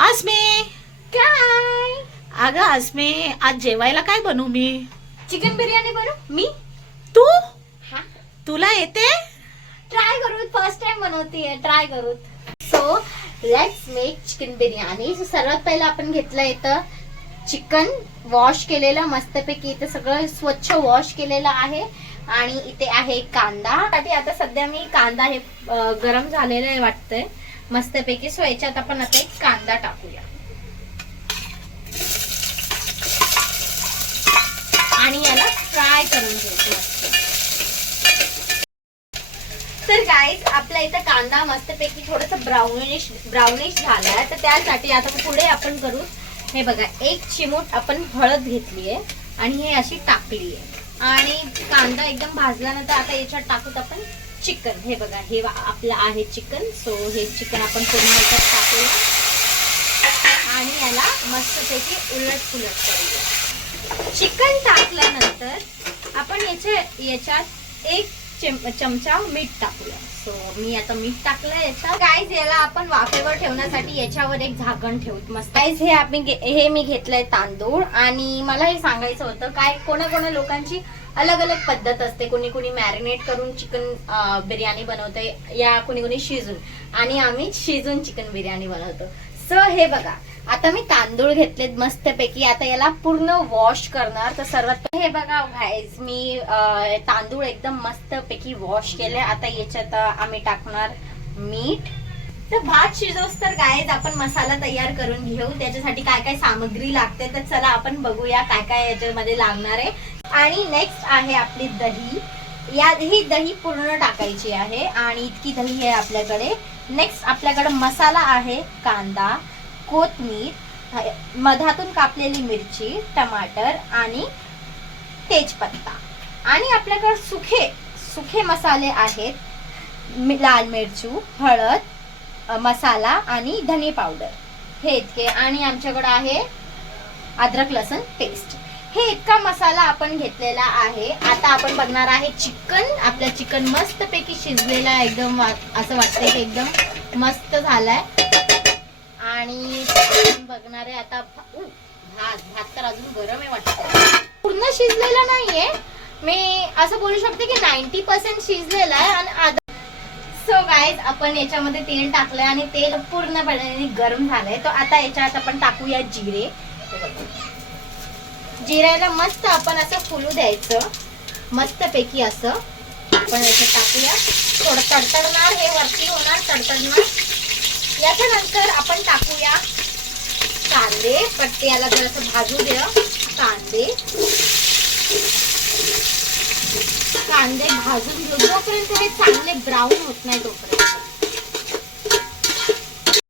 आसमे, काय? अगं आसमे, आज जेवायला काय बनवू मी? चिकन बिर्याणी बनवू मी? तू? हा, तुला येते? ट्राय करू. फर्स्ट टाइम बनवतीये, ट्राय करू. So let's make chicken biryani. So सर्वात पहिला आपण घेतलं इथं चिकन वॉश केलेलं मस्तपैकी. इथे सगळं स्वच्छ वॉश केलेलं आहे. आणि इथे आहे कांदा. आता सध्या मी कांदा हे गरम झालेलं आहे वाटतंय मस्तपैकी. सो याच्यात आपण आता एक कांदा टाकूया आणि याला फ्राय करून घ्यायचं मस्त. तर गाईज आपला इथं कांदा मस्तपैकी थोडस ब्राउनिश झालाय. तर त्यासाठी आता पुढे आपण करू. हे बघा, एक चिमूट आपण हळद घेतलीये आणि हे अशी टाकलीये. आणि कांदा एकदम भाजल्यानंतर आता याच्यात टाकूत आपण चिकन. हे बघा, हे आपलं आहे चिकन. सो हे चिकन आपण पूर्ण याच्यात टाकूया आणि याला मस्तपैकी उलट पुलट करूया. चिकन टाकल्यानंतर आपण याच्यात एक चमचा मीठ टाकूया. सो मी आता मीठ टाकलं याच्यात. गाईज याला आपण वाफेवर ठेवण्यासाठी याच्यावर एक झाकण ठेवूत मस्त. गाईज हे मी घेतलंय तांदूळ. आणि मला हे सांगायचं होतं, काय कोणा लोकांची अलग अलग पद्धत असते. कोणी मॅरिनेट करून चिकन बिर्याणी बनवते, या कोणी शिजून. आणि आम्ही शिजून चिकन बिर्याणी बनवतो. सो हे बघा, आता मी तांदूळ घेतलेत मस्तपैकी. आता याला पूर्ण वॉश करणार. तर सर्वात हे बघा गाईज, मी तांदूळ एकदम मस्तपैकी वॉश केले. आता याच्यात आम्ही टाकणार मीठ. तर भात शिजवस तर गाईज आपण मसाला तयार करून घेऊ. त्याच्यासाठी काय काय सामग्री लागते तर चला आपण बघूया काय काय याच्यामध्ये लागणार आहे. आणि नेक्स्ट आहे आपली दही. ही दही पूर्ण टाकायची आहे आणि इतकी दही आहे आपल्याकडे. नेक्स्ट आपल्याकडे मसाला आहे, कांदा, कोथिंबीर, मधातून कापलेली मिरची, टमाटर आणि तेजपत्ता. आणि आपल्याकडे सुखे मसाले आहेत, लाल मिरचू, हळद, मसाला आणि धने पावडर, हे इतके. आणि आमच्याकडे आहे अद्रक लसूण पेस्ट. हे इतका मसाला आपण घेतलेला आहे. आता आपण बघणार आहे चिकन. आपलं चिकन मस्तपैकी शिजलेला आहे. एकदम असं वाटतंय की एकदम मस्त झालाय. आणि बघणार आहे आता भात तर अजून गरम आहे वाटतं, पूर्ण शिजलेला नाहीये. मी असं बोलू शकते की 90% शिजलेला आहे. आणि सो गाईज आपण याच्यामध्ये तेल टाकलंय आणि तेल पूर्णपणे गरम झालंय. तर आता याच्यात आपण टाकूया जिरे. जिऱ्याला मस्त आपण असं फुलू द्यायचं मस्तपैकी. असं आपण याच्यात टाकूया. थोडं तडतडणार, हे वरती होणार तडतडणार. याच्यानंतर आपण टाकूया कांदे. पट्टी याला जरासं भाजू द्या. कांदे भाजून घेऊ जोपर्यंत हे चांगले ब्राऊन होत नाही तोपर्यंत.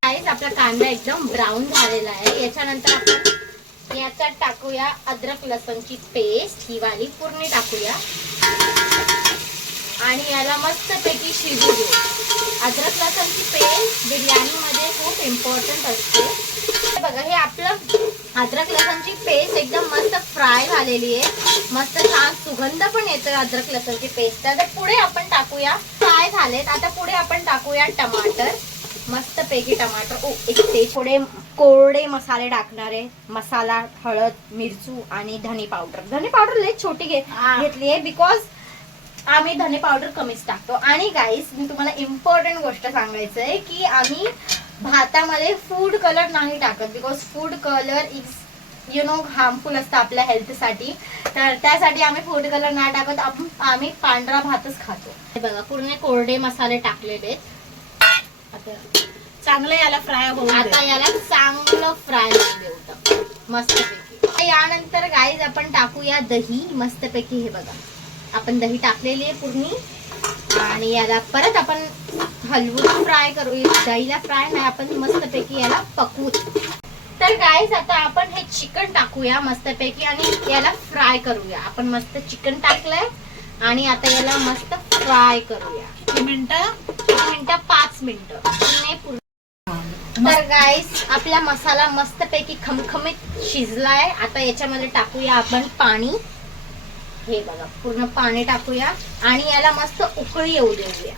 गाईज आपला कांदा एकदम ब्राऊन झालेला आहे. याच्यानंतर आपण याच्यात टाकूया अद्रक लसूणची पेस्ट. ही वाली पूर्ण टाकूया आणि याला मस्तपैकी शिजू देऊ. अद्रक लसूणची पेस्ट बिर्याणीमध्ये खूप इम्पॉर्टंट असते. बघा, हे आपलं अद्रक लसूणची पेस्ट एकदम मस्त फ्राय झालेली आहे. मस्त छान सुगंध पण येतोय अद्रक लसूणची पेस्ट. आता पुढे आपण टाकूया, फ्राय झालेत. आता पुढे आपण टाकूया टमाटर, मस्तपैकी टमाटर. ते थोडे कोरडे मसाले टाकणार आहे. मसाला, हळद, मिरचू आणि धने पावडर लय छोटी घेतली आहे बिकॉज आम्ही धने पावडर कमीच टाकतो. आणि गाईस, मी तुम्हाला इम्पॉर्टंट गोष्ट सांगायचं आहे की आम्ही भातामध्ये फूड कलर नाही टाकत. Because food colour is harmful असतं आपल्या हेल्थसाठी. तर त्यासाठी आम्ही फूड कलर नाही टाकत. आम्ही पांढरा भातच खातो. हे बघा, पूर्ण कोरडे मसाले टाकलेले आहेत. आता चांगलं याला फ्राय होऊ दे. आता याला चांगलं फ्राय होऊ देऊ मस्तपैकी. यानंतर गाईज आपण टाकूया दही मस्तपैकी. हे बघा, आपण दही टाकलेली आहे पूर्ण. आणि याला परत आपण हलवून फ्राय करू. दहीला फ्राय नाही, आपण मस्तपैकी याला पकवू. तर गाईज आता आपण हे चिकन टाकूया मस्तपैकी आणि याला फ्राय करूया. आपण मस्त चिकन टाकलंय आणि आता याला मस्त फ्राय करूया. किती मिनिटं? 5 मिनिटं. तर गाईस आपला मसाला मस्तपैकी खमखमीत शिजलाय. आता याच्यामध्ये टाकूया आपण पाणी. हे बघा, पूर्ण पाणी टाकूया आणि याला मस्त उकळी येऊ देऊया.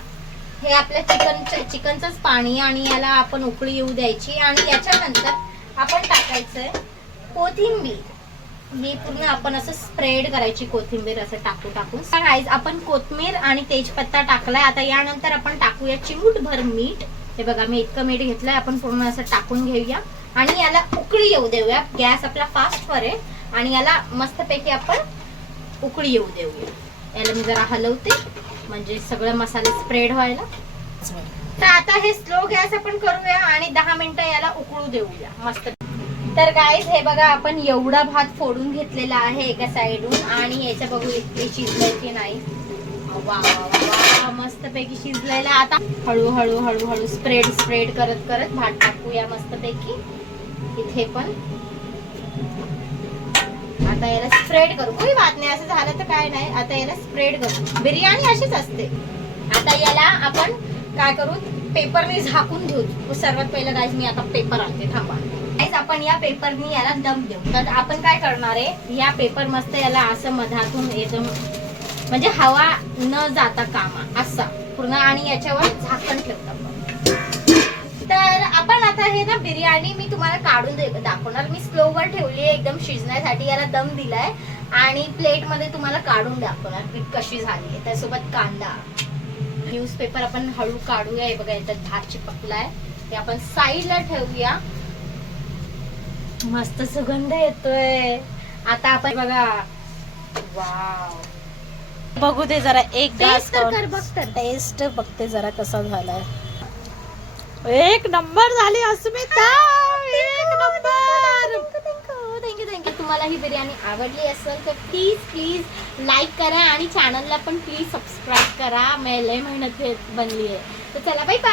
हे आपल्या चिकनचंच पाणी आणि याला आपण उकळी येऊ द्यायची. आणि याच्यानंतर आपण टाकायचंय कोथिंबीर. ही पूर्ण आपण असं स्प्रेड करायची कोथिंबीर असं टाकून. गाईज आपण कोथिंबीर आणि तेजपत्ता टाकलाय. आता यानंतर आपण टाकूया चिमूटभर मीठ. हे बघा मी इतकं मीठ घेतलंय. आपण पूर्ण असं टाकून घेऊया आणि याला उकळी येऊ देऊया. गॅस आपला फास्ट वर आहे आणि याला मस्तपैकी आपण उकळी येऊ देऊया. याला मी जरा हलवते म्हणजे सगळं मसाले स्प्रेड व्हायला. तर आता हे स्लो गॅस आपण करूया आणि 10 मिनिटं याला उकळू देऊया मस्त. तर गाईज हे बघा आपण एवढा भात फोडून घेतलेला आहे एका साइडून आणि याच्या बघू इतके शिजलंय की नाही. वा मस्त पैकी शिजलेला. आता हळूहळू स्प्रेड करत भात टाकूया मस्त पैकी इथे पण. आता याला स्प्रेड करू. कोणी बात नाही, असं झालं तर काय नाही. आता याला स्प्रेड करू. बिर्याणी अशीच असते. आता याला आपण काय करू, पेपरने झाकून घेऊ. सर्वात पहिलं गाईज मी आता पेपर आणते, थांबा. गाईज आपण या पेपरनी याला दम देऊ. तर आपण काय करणार आहे, या पेपर मस्त याला असं मधातून एकदम म्हणजे हवा न जाता कामा असा पूर्ण आणि याच्यावर झाकण ठेवतो. तर आपण आता हे ना बिर्याणी मी तुम्हाला काढून दाखवणार. मी स्लोवर ठेवली आहे एकदम शिजण्यासाठी. याला दम दिलाय आणि प्लेट मध्ये तुम्हाला काढून दाखवणार की कशी झाली. त्यासोबत कांदा. न्यूजपेपर आपण हळू काढूया. हे बघा याच्यात भात चिपकलाय. ते आपण साईडला ठेवूया. मस्त सुगंध येतोय. आता आपण बघा वाव बघू दे जरा एक घास टेस्ट कर बघ तर. टेस्ट बघते जरा कसा झालाय. एक नंबर झाली अस्मिता, एक नंबर. थँक्यू. तुम्हाला ही बिर्याणी आवडली असेल तर प्लीज लाईक करा आणि चॅनलला पण प्लीज सबस्क्राईब करा. मी लय मेहनत बनली आहे. तर चला बाय बाय.